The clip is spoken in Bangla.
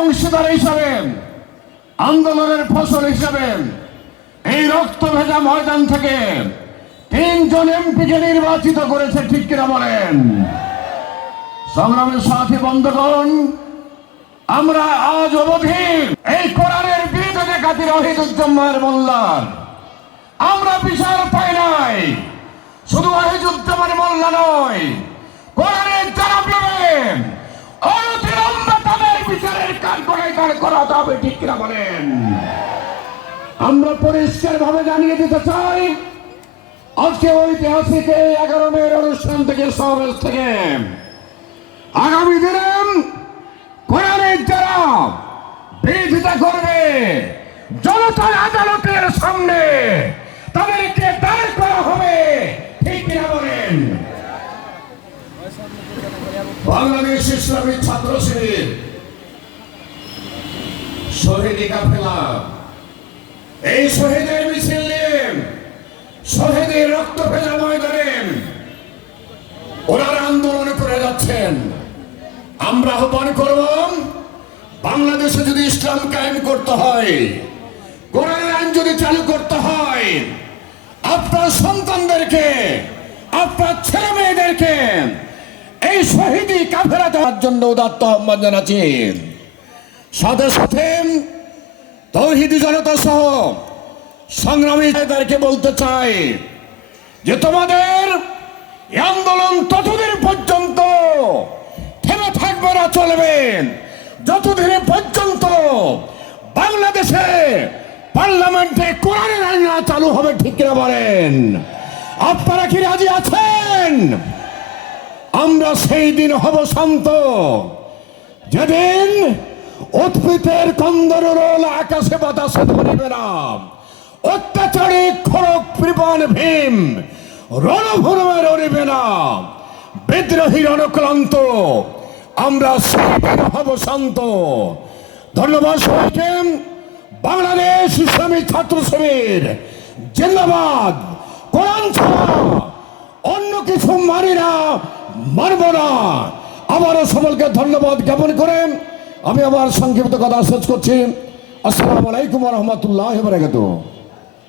অংশীদার হিসাবে আন্দোলনের ফসল হিসাবে এই রক্ত ভেজা ময়দান থেকে 3 জন এমপিকে নির্বাচিত করেছে, ঠিক কিনা বলেন? সংগ্রামের সাথী বন্ধুগণ, আমরা আজ অবধি এই কোরআনের বিরুদ্ধে কাতির ওয়াহিদুজ্জামান মোল্লার আমরা বিচার পাই নাই। শুধু ওয়াহিদুজ্জামান মোল্লা নয়, কোরআনের যারা প্রেম অনতিবিলম্বে তাদের বিচারের কাঠগড়ায় দাঁড় করাতে হবে, ঠিক কিনা বলেন? আমরা পরিষ্কার ভাবে জানিয়ে দিতে চাই, আজকে ঐতিহাসিক 11 মের অনুষ্ঠান থেকে সমাবেশ থেকে আগামী দিনে কোরআনের যারা বিরোধিতা করবে জনতার আদালতের সামনে তাদেরকে দাঁড় করা হবে, ঠিক কিনা বলেন? বাংলাদেশ ইসলামী ছাত্র শিবির শহীদি কাফেলা এই শহীদের মিছিল নিয়ে শহীদের রক্ত ভেজা ময়দানে ওনারা আন্দোলন করে যাচ্ছেন। আমরা আহ্বান করব, বাংলাদেশে যদি ইসলাম কায়েম করতে হয়, কোরআনের আইন যদি চালু করতে হয়, আপনার সন্তানদেরকে, আপনার ছেলে মেয়েদেরকে এই শহীদি কাফেলা দেওয়ার জন্য উদাত্ত আহ্বান জানাচ্ছি। সাথে সাথে তৌহিদি জনতা সহ সংগ্রামীদেরকে বলতে চাই যে তোমাদের আন্দোলন ততদিন পর্যন্ত থেমে থাকবে না, চলবে যতদিন পর্যন্ত বাংলাদেশে পার্লামেন্টে কোরআনের আইন চালু হবে, ঠিক কিনা বলেন? আপনারা কি রাজি আছেন? আমরা সেই দিন হব শান্ত, যেদিন উৎপিতের কন্দরোল আকাশে বাতাসে ধরিবে না, অত্যাচারী খড়গ কৃপণ ভীম রণভূমে রড়িবে না, বিদ্রোহী রণক্লান্ত আমরা সেই দিন হব শান্ত। ধন্যবাদ সবাইকে। বাংলাদেশ ইসলামী ছাত্র শিবির জিন্দাবাদ। কোরআন ছাড়া অন্য কিছু মানি না, মানব না। আবারও সকলকে ধন্যবাদ জ্ঞাপন করে আমি আবার সংক্ষিপ্ত কথা শেষ করছি। আসসালামু আলাইকুম ওয়া রাহমাতুল্লাহি ওয়া বারাকাতুহু।